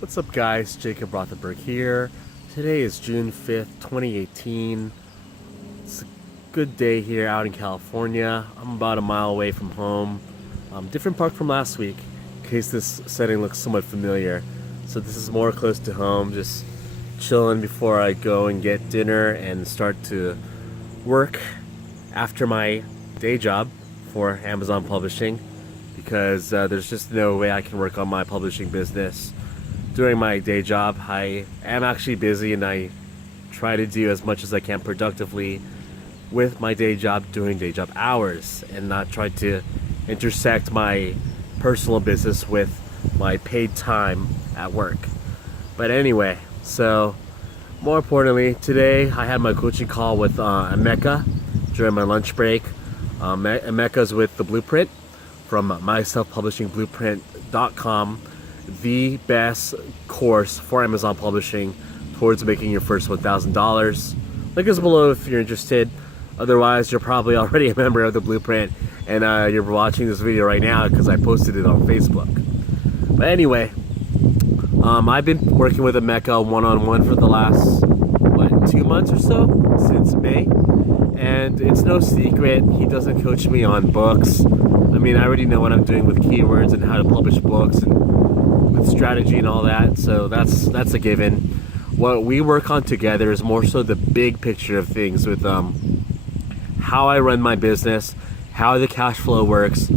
What's up guys, Jacob Rothenberg here. Today is June 5th, 2018. It's a good day here out in California. I'm about a mile away from home. Different park from last week, in case this setting looks somewhat familiar. So this is more close to home, just chilling before I go and get dinner and start to work after my day job for Amazon Publishing, because there's just no way I can work on my publishing business during my day job. I am actually busy and I try to do as much as I can productively with my day job during day job hours and not try to intersect my personal business with my paid time at work. But anyway, so more importantly, today I had my coaching call with Emeka during my lunch break. Emeka's with The Blueprint from myselfpublishingblueprint.com, the best course for Amazon Publishing towards making your first $1,000. Link is below if you're interested. Otherwise, you're probably already a member of The Blueprint and you're watching this video right now because I posted it on Facebook. But anyway, I've been working with Emeka one-on-one for the last, 2 months or so, since May. And it's no secret, he doesn't coach me on books. I mean, I already know what I'm doing with keywords and how to publish books and with strategy and all that, so that's a given. What we work on together is more so the big picture of things with how I run my business, how the cash flow works,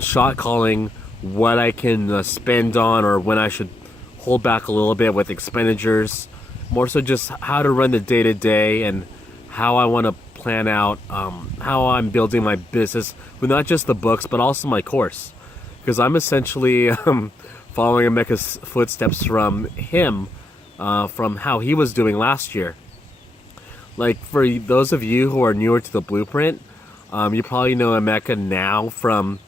shot calling what I can spend on or when I should hold back a little bit with expenditures, more so just how to run the day-to-day and how I want to plan out how I'm building my business with not just the books but also my course, because I'm essentially following Emeka's footsteps from him, from how he was doing last year. Like, for those of you who are newer to The Blueprint, you probably know Emeka now from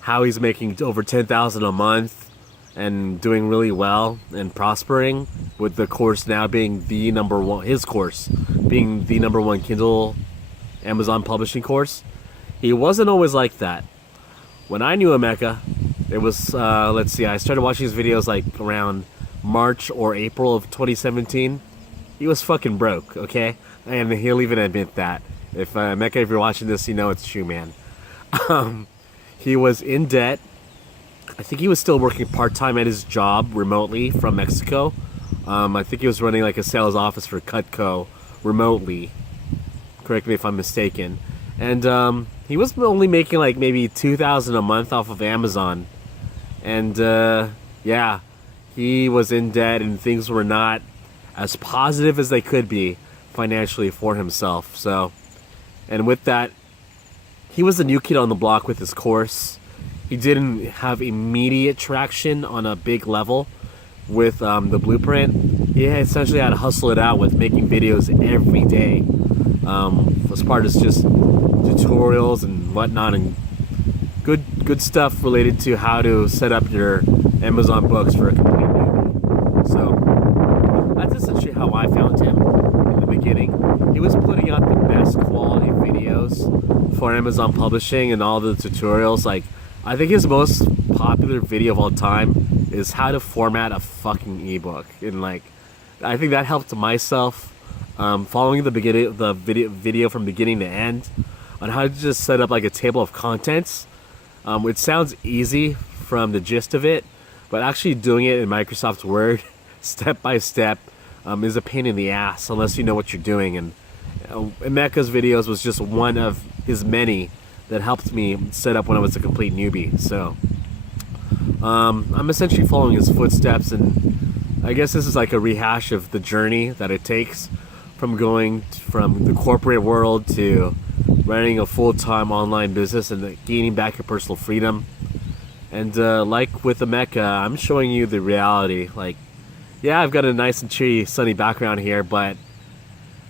how he's making over $10,000 a month and doing really well and prospering, with the course now being the number one, his course being the number one Kindle Amazon publishing course. He wasn't always like that. When I knew Emeka, it was, let's see, I started watching his videos like around March or April of 2017. He was fucking broke, okay? And he'll even admit that. If Emeka, if you're watching this, you know it's true, man. He was in debt. I think he was still working part-time at his job remotely from Mexico. I think he was running like a sales office for Cutco remotely. Correct me if I'm mistaken. And he was only making like maybe $2,000 a month off of Amazon. And yeah, he was in debt and things were not as positive as they could be financially for himself. So, and with that, he was the new kid on the block with his course. He didn't have immediate traction on a big level with The Blueprint. He essentially had to hustle it out with making videos every day. As part of just tutorials and whatnot, and good stuff related to how to set up your Amazon books for a complete newbie. So that's essentially how I found him in the beginning. He was putting out the best quality videos for Amazon Publishing and all the tutorials. Like, I think his most popular video of all time is how to format a fucking ebook, and like, I think that helped myself following the video from beginning to end on how to just set up like a table of contents. It sounds easy from the gist of it, but actually doing it in Microsoft Word step by step is a pain in the ass unless you know what you're doing. And Emeka's videos was just one of his many that helped me set up when I was a complete newbie. So I'm essentially following his footsteps, and I guess this is like a rehash of the journey that it takes from going from the corporate world to running a full-time online business and gaining back your personal freedom. And like with Emeka, I'm showing you the reality. Like, yeah, I've got a nice and cheery, sunny background here, but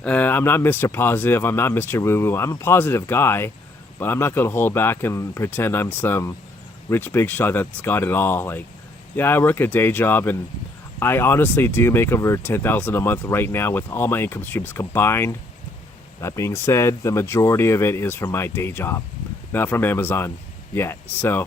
I'm not Mr. Positive, I'm not Mr. Woo-Woo. I'm a positive guy, but I'm not going to hold back and pretend I'm some rich big shot that's got it all. Like, yeah, I work a day job, and I honestly do make over $10,000 a month right now with all my income streams combined. That being said, the majority of it is from my day job, not from Amazon yet. So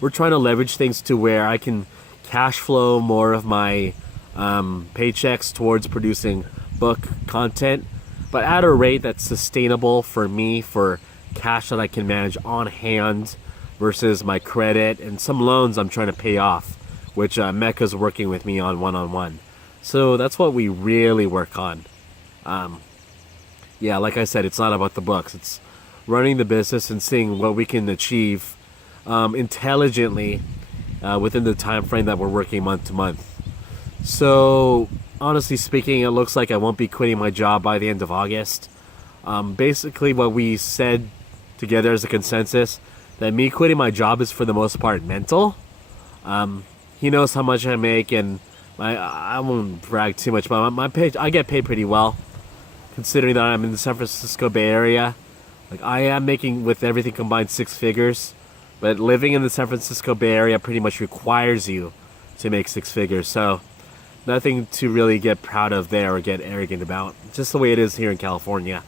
we're trying to leverage things to where I can cash flow more of my paychecks towards producing book content, but at a rate that's sustainable for me, for cash that I can manage on hand versus my credit and some loans I'm trying to pay off, which Emeka's working with me on one-on-one. So that's what we really work on. Yeah, like I said, it's not about the books. It's running the business and seeing what we can achieve intelligently within the time frame that we're working month to month. So honestly speaking, it looks like I won't be quitting my job by the end of August. Basically what we said together as a consensus, that me quitting my job is for the most part mental. He knows how much I make, and I won't brag too much, but my pay, I get paid pretty well considering that I'm in the San Francisco Bay Area. Like, I am making, with everything combined, 6 figures, but living in the San Francisco Bay Area pretty much requires you to make 6 figures. So nothing to really get proud of there or get arrogant about. Just the way it is here in California.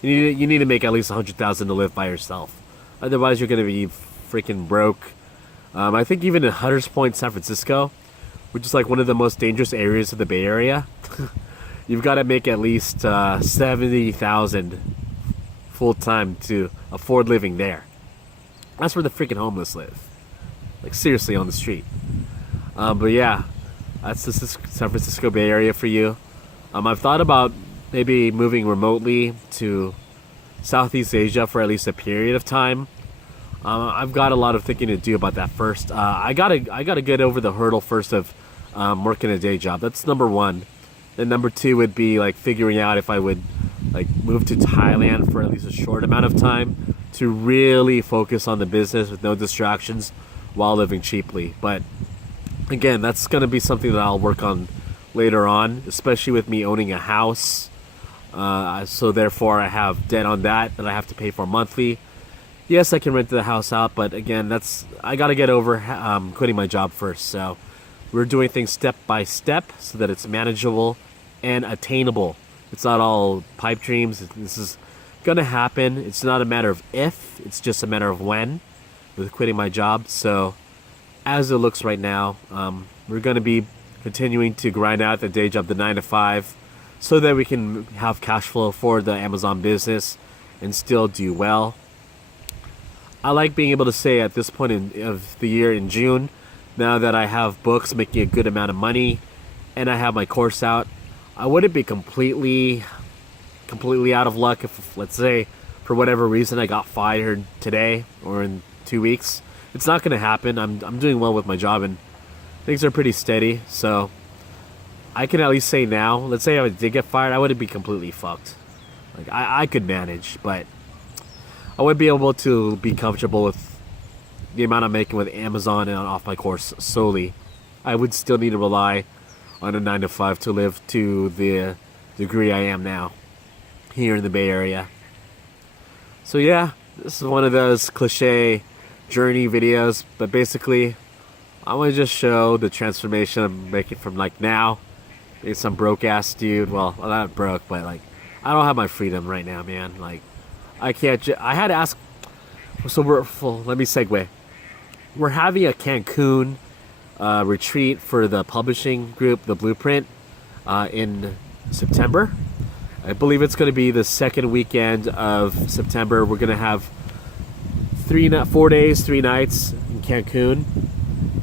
You need to make at least $100,000 to live by yourself. Otherwise, you're going to be freaking broke. I think even in Hunters Point, San Francisco, which is like one of the most dangerous areas of the Bay Area, you've got to make at least $70,000 full time to afford living there. That's where the freaking homeless live. Like, seriously, on the street. But yeah, that's the San Francisco Bay Area for you. I've thought about maybe moving remotely to Southeast Asia for at least a period of time. I've got a lot of thinking to do about that first. I gotta get over the hurdle first of working a day job. That's number one. Then number two would be like figuring out if I would like move to Thailand for at least a short amount of time to really focus on the business with no distractions while living cheaply. But again, that's gonna be something that I'll work on later on, especially with me owning a house. So therefore I have debt on that I have to pay for monthly. Yes, I can rent the house out, but again, I gotta get over quitting my job first. So we're doing things step by step so that it's manageable and attainable. It's not all pipe dreams. This is gonna happen. It's not a matter of if, it's just a matter of when with quitting my job. So as it looks right now, we're gonna be continuing to grind out the day job, the 9 to 5, so that we can have cash flow for the Amazon business and still do well. I like being able to say at this point of the year in June, now that I have books making a good amount of money and I have my course out, I wouldn't be completely out of luck if, let's say, for whatever reason I got fired today or in 2 weeks. It's not going to happen. I'm doing well with my job and things are pretty steady, so I can at least say now, let's say I did get fired, I wouldn't be completely fucked. Like, I could manage, but I would be able to be comfortable with the amount I'm making with Amazon and off my course solely. I would still need to rely on a 9 to 5 to live to the degree I am now here in the Bay Area. So yeah, this is one of those cliche journey videos, but basically I want to just show the transformation I'm making from like now being some broke ass dude. Well, I'm not broke, but like I don't have my freedom right now, man. Like I can't. I had to ask. So let me segue. We're having a Cancun retreat for the publishing group, The Blueprint, in September. I believe it's going to be the second weekend of September. We're going to have 4 days, 3 nights in Cancun,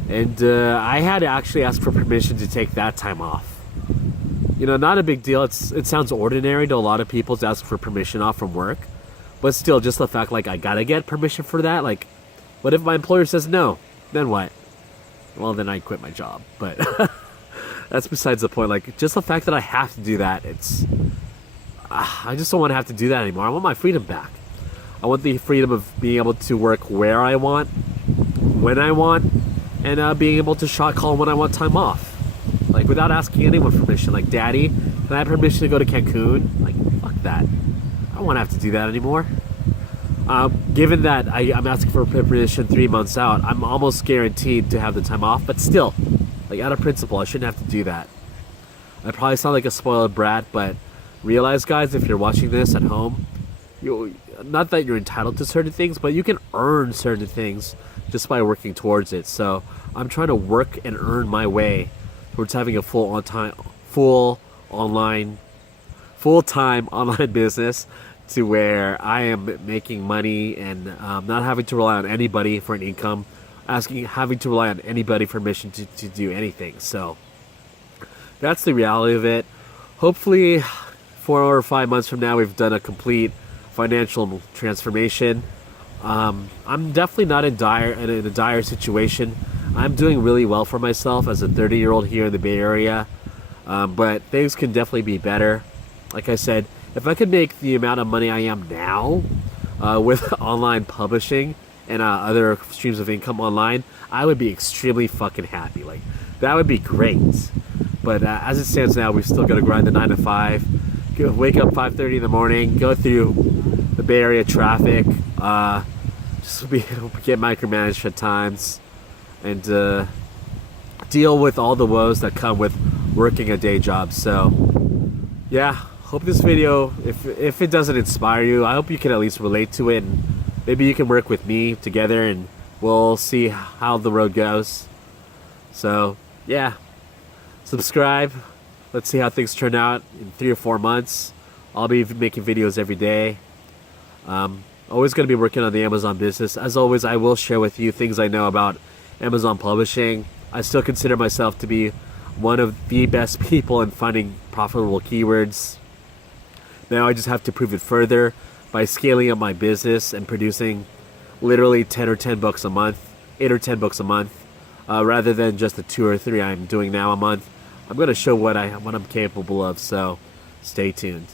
and I had to actually ask for permission to take that time off. You know, not a big deal. It sounds ordinary to a lot of people to ask for permission off from work. But still, just the fact, like, I gotta get permission for that. Like, what if my employer says no? Then what? Well, then I quit my job. But that's besides the point. Like, just the fact that I have to do that, I just don't want to have to do that anymore. I want my freedom back. I want the freedom of being able to work where I want, when I want, and being able to shot call when I want time off. Like, without asking anyone permission. Like, Daddy, can I have permission to go to Cancun? Like, fuck that. I don't want to have to do that anymore. Given that I'm asking for permission 3 months out, I'm almost guaranteed to have the time off. But still, like, out of principle, I shouldn't have to do that. I probably sound like a spoiled brat, but realize, guys, if you're watching this at home, not that you're entitled to certain things, but you can earn certain things just by working towards it. So I'm trying to work and earn my way towards having a full-time online business, to where I am making money and not having to rely on anybody for an income, having to rely on anybody for permission to do anything. So that's the reality of it. Hopefully 4 or 5 months from now, we've done a complete financial transformation. I'm definitely not in a dire situation. I'm doing really well for myself as a 30-year-old here in the Bay Area, but things can definitely be better. Like I said, if I could make the amount of money I am now with online publishing and other streams of income online, I would be extremely fucking happy. Like, that would be great. But as it stands now, we've still got to grind the 9 to 5, wake up 5:30 in the morning, go through the Bay Area traffic, just get micromanaged at times, and deal with all the woes that come with working a day job. So, yeah, hope this video, if it doesn't inspire you, I hope you can at least relate to it, and maybe you can work with me together, and we'll see how the road goes. So, yeah, subscribe. Let's see how things turn out in 3 or 4 months. I'll be making videos every day. Always going to be working on the Amazon business. As always, I will share with you things I know about Amazon publishing. I still consider myself to be one of the best people in finding profitable keywords. Now I just have to prove it further by scaling up my business and producing literally 10 or 10 books a month, 8 or 10 books a month, rather than just the 2 or 3 I'm doing now a month. I'm going to show what I'm capable of, so stay tuned.